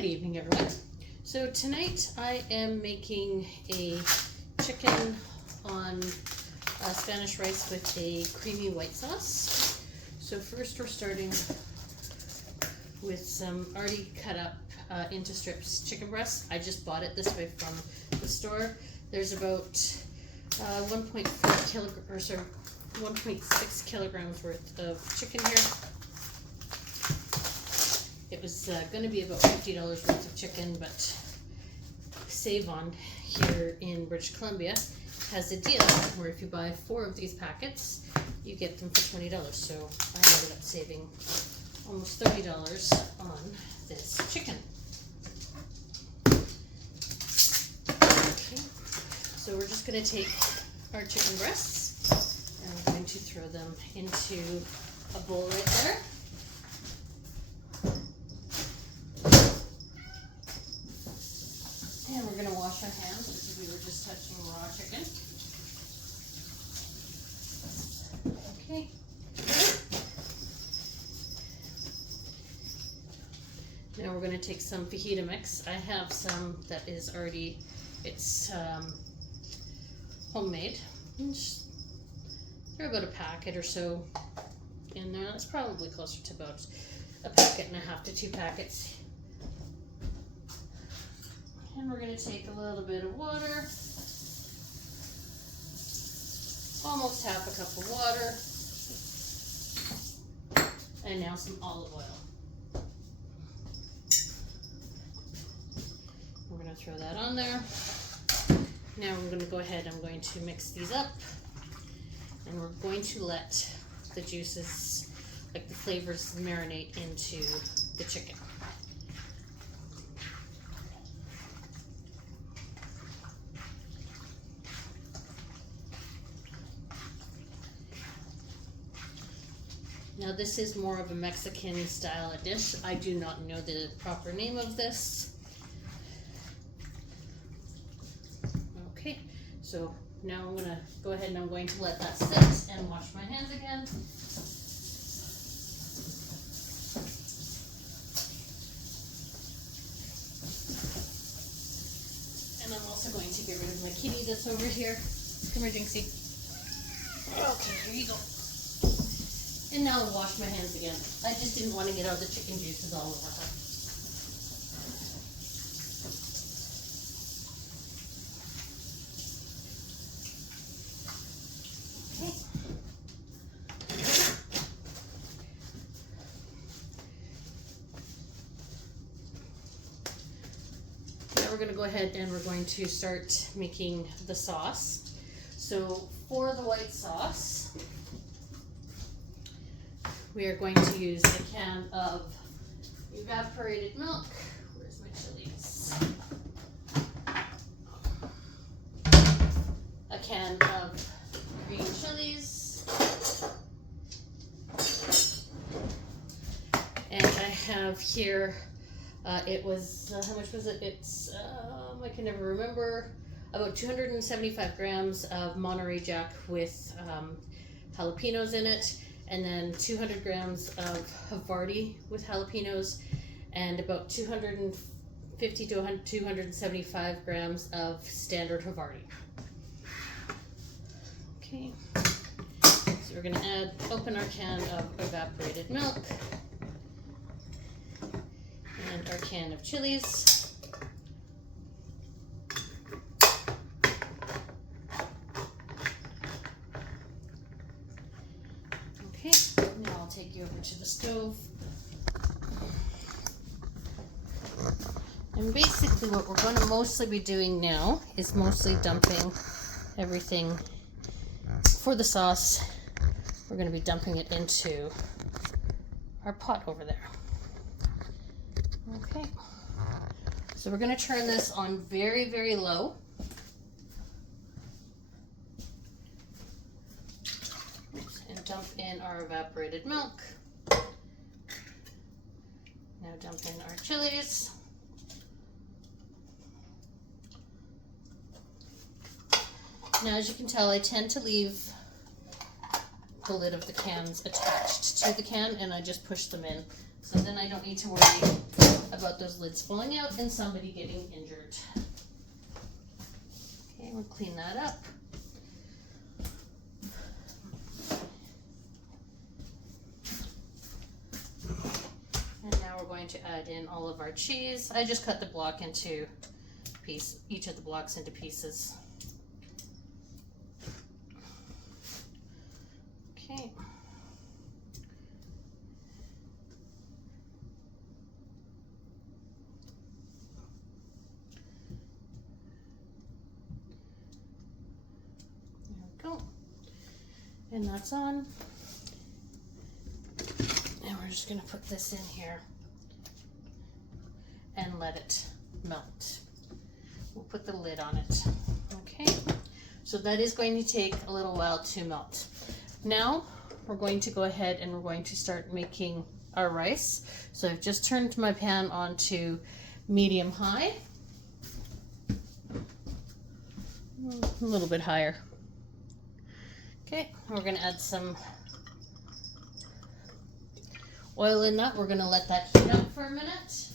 Good evening, everyone. So tonight I am making a chicken on Spanish rice with a creamy white sauce. So first we're starting with some already cut up into strips chicken breast. I just bought it this way from the store. There's about 1.6 kilograms worth of chicken here. It was going to be about $50 worth of chicken, but Save-On here in British Columbia has a deal where if you buy 4 of these packets, you get them for $20. So I ended up saving almost $30 on this chicken. Okay. So we're just going to take our chicken breasts and I'm going to throw them into a bowl right there. And we're going to wash our hands because we were just touching raw chicken. Okay. Now we're going to take some fajita mix. I have some that is already, it's homemade. Just throw about a packet or so in there. That's probably closer to about a packet and a half to 2 packets. And we're going to take a little bit of water, almost half a cup of water, and now some olive oil. We're going to throw that on there. Now we're going to go ahead, I'm going to mix these up, and we're going to let the juices, like the flavors, marinate into the chicken. Now this is more of a Mexican style dish. I do not know the proper name of this. Okay, so now I'm gonna go ahead and I'm going to let that sit and wash my hands again. And I'm also going to get rid of my kitty that's over here. Come here, Jinxie. Okay, here you go. And now I'll wash my hands again. I just didn't want to get all the chicken juices all over her. Okay. Now we're going to go ahead and we're going to start making the sauce. So for the white sauce, we are going to use a can of evaporated milk. Where's my chilies? A can of green chilies. And I have here, it was, how much was it? It's, I can never remember, about 275 grams of Monterey Jack with jalapenos in it. And then 200 grams of Havarti with jalapenos, and about 250 to 275 grams of standard Havarti. Okay, so we're gonna open our can of evaporated milk, and our can of chilies. Okay, now I'll take you over to the stove. And basically what we're going to mostly be doing now is mostly dumping everything for the sauce. We're going to be dumping it into our pot over there. Okay, so we're going to turn this on very, very low. Dump in our evaporated milk. Now dump in our chilies. Now as you can tell, I tend to leave the lid of the can's attached to the can, and I just push them in. So then I don't need to worry about those lids falling out and somebody getting injured. Okay, we'll clean that up. And now we're going to add in all of our cheese. I just cut the block into each of the blocks into pieces. Okay. There we go. And that's on. And we're just going to put this in here and let it melt. We'll put the lid on it. Okay, so that is going to take a little while to melt. Now we're going to go ahead and we're going to start making our rice. So I've just turned my pan on to medium high. A little bit higher. Okay, we're going to add some oil in that. We're going to let that heat up for a minute.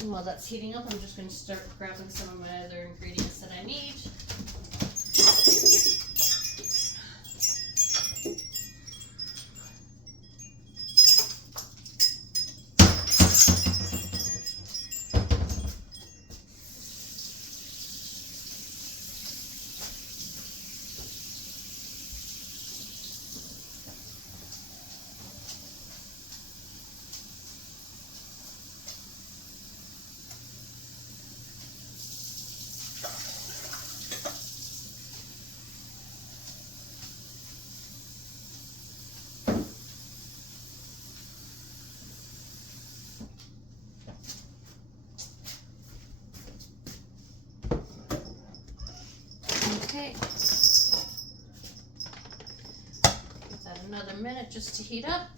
And while that's heating up, I'm just going to start grabbing some of my other ingredients that I need. Okay, give that another minute just to heat up.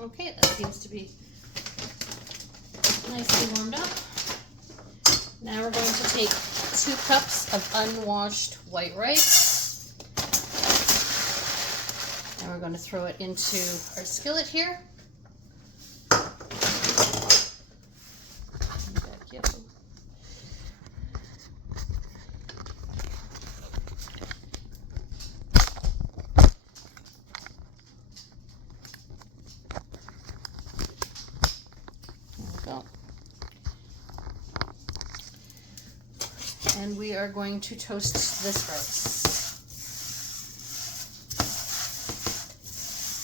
Okay, that seems to be nicely warmed up. Now we're going to take 2 cups of unwashed white rice, and we're going to throw it into our skillet here. And we are going to toast this rice.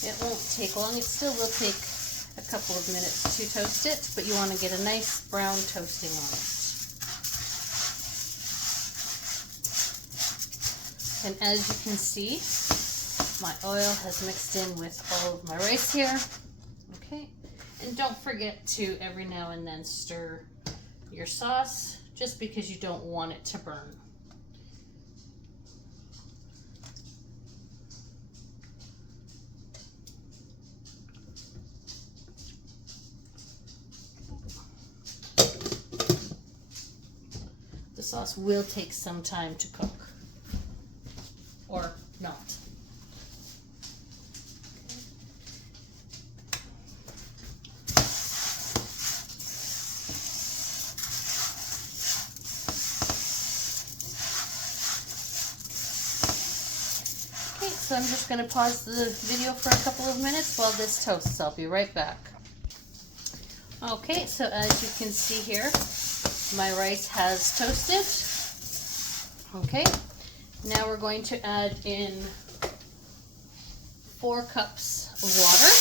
It won't take long. It still will take a couple of minutes to toast it, but you want to get a nice brown toasting on it. And as you can see, my oil has mixed in with all of my rice here. Okay, and don't forget to every now and then stir your sauce, just because you don't want it to burn. The sauce will take some time to cook, or not. So I'm just going to pause the video for a couple of minutes while this toasts. I'll be right back. Okay, so as you can see here, my rice has toasted. Okay, now we're going to add in 4 cups of water.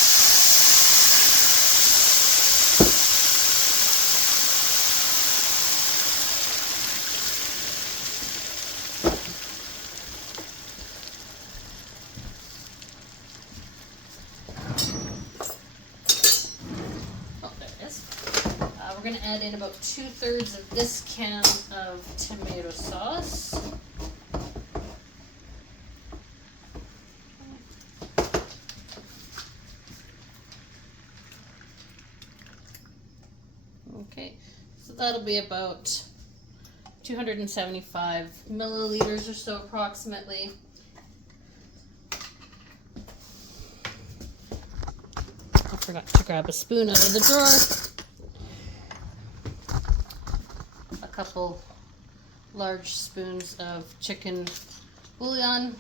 we're going to add in about 2/3 of this can of tomato sauce. Okay, so that'll be about 275 milliliters or so approximately. I forgot to grab a spoon out of the drawer. A couple large spoons of chicken bouillon.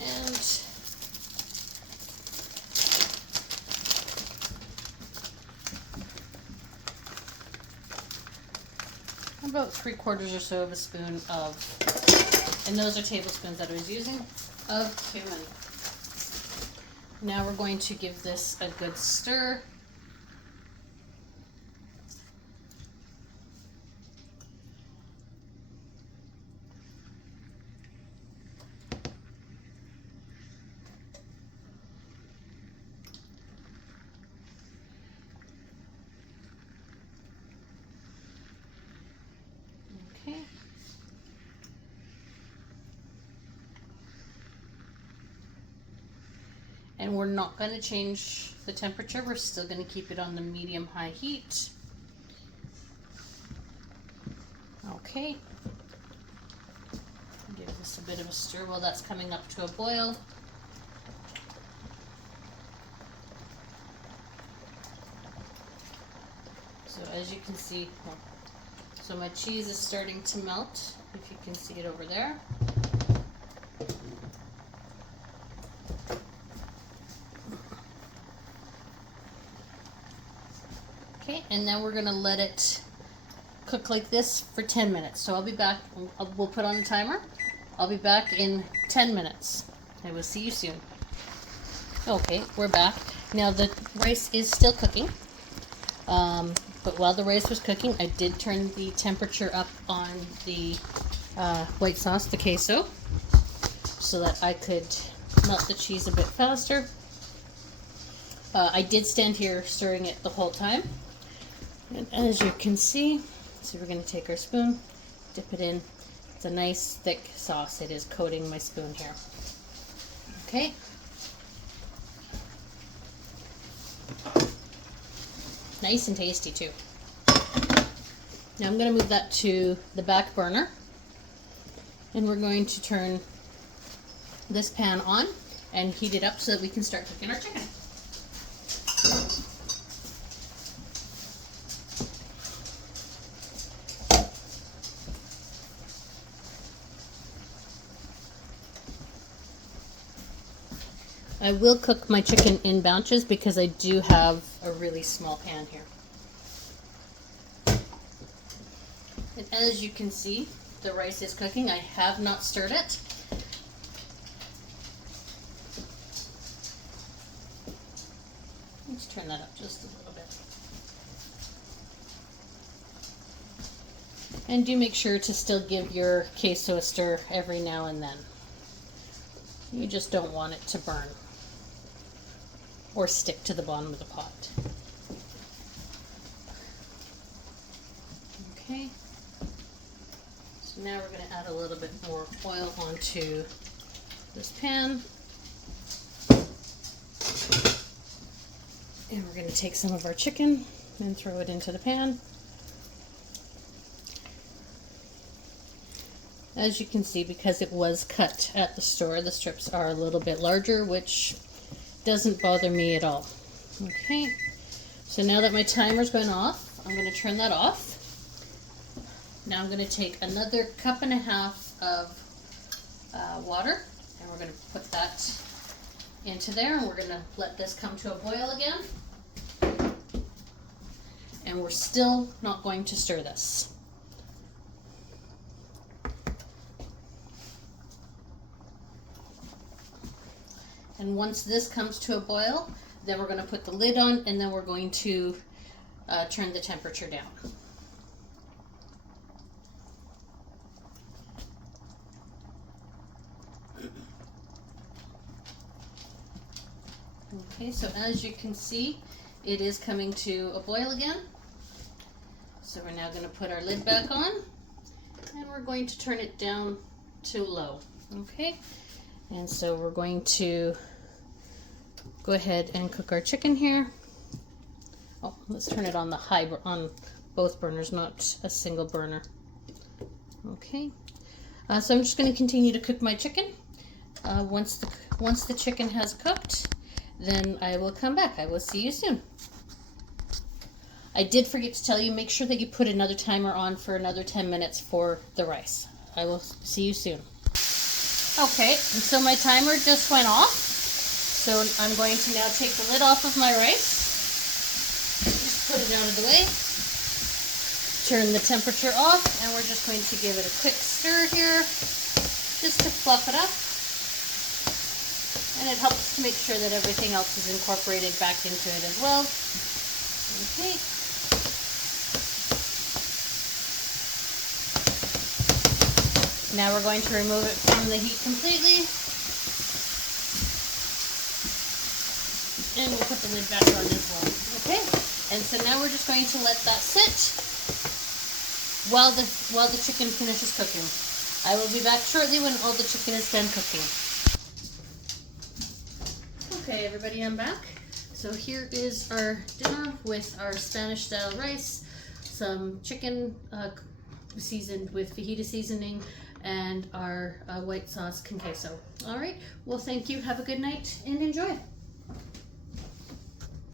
And about 3/4 or so of a spoon of, and those are tablespoons that I was using, of cumin. Now we're going to give this a good stir. Okay. And we're not going to change the temperature. We're still going to keep it on the medium-high heat. Okay. Give this a bit of a stir while that's coming up to a boil. So as you can see, so my cheese is starting to melt, if you can see it over there. Okay, and now we're going to let it cook like this for 10 minutes. So I'll be back, we'll put on a timer. I'll be back in 10 minutes. I will see you soon. Okay, we're back. Now the rice is still cooking. But while the rice was cooking, I did turn the temperature up on the white sauce, the queso, so that I could melt the cheese a bit faster. I did stand here stirring it the whole time. And as you can see, so we're going to take our spoon, dip it in. It's a nice thick sauce. It is coating my spoon here. Okay. Nice and tasty too. Now I'm going to move that to the back burner. And we're going to turn this pan on and heat it up so that we can start cooking our chicken. I will cook my chicken in batches because I do have a really small pan here. And as you can see, the rice is cooking. I have not stirred it. Let's turn that up just a little bit. And do make sure to still give your queso a stir every now and then. You just don't want it to burn or stick to the bottom of the pot. Okay. So now we're going to add a little bit more oil onto this pan. And we're going to take some of our chicken and throw it into the pan. As you can see, because it was cut at the store, the strips are a little bit larger, which doesn't bother me at all. Okay, so now that my timer's going off, I'm going to turn that off. Now I'm going to take another 1.5 cups of water, and we're going to put that into there, and we're going to let this come to a boil again. And we're still not going to stir this. And once this comes to a boil, then we're going to put the lid on, and then we're going to turn the temperature down. Okay, so as you can see, it is coming to a boil again. So we're now going to put our lid back on, and we're going to turn it down to low. Okay, and so we're going to go ahead and cook our chicken here. Oh, let's turn it on the high, on both burners, not a single burner. Okay, so I'm just going to continue to cook my chicken. Once the chicken has cooked, then I will come back. I will see you soon. I did forget to tell you, make sure that you put another timer on for another 10 minutes for the rice. I will see you soon. Okay, so my timer just went off. So I'm going to now take the lid off of my rice. Just put it out of the way. Turn the temperature off, and we're just going to give it a quick stir here, just to fluff it up. And it helps to make sure that everything else is incorporated back into it as well. Okay. Now we're going to remove it from the heat completely. And we'll put the lid back on as well. Okay, and so now we're just going to let that sit while the chicken finishes cooking. I will be back shortly when all the chicken is done cooking. Okay, everybody, I'm back. So here is our dinner with our Spanish-style rice, some chicken seasoned with fajita seasoning, and our white sauce con queso. All right, well, thank you. Have a good night and enjoy.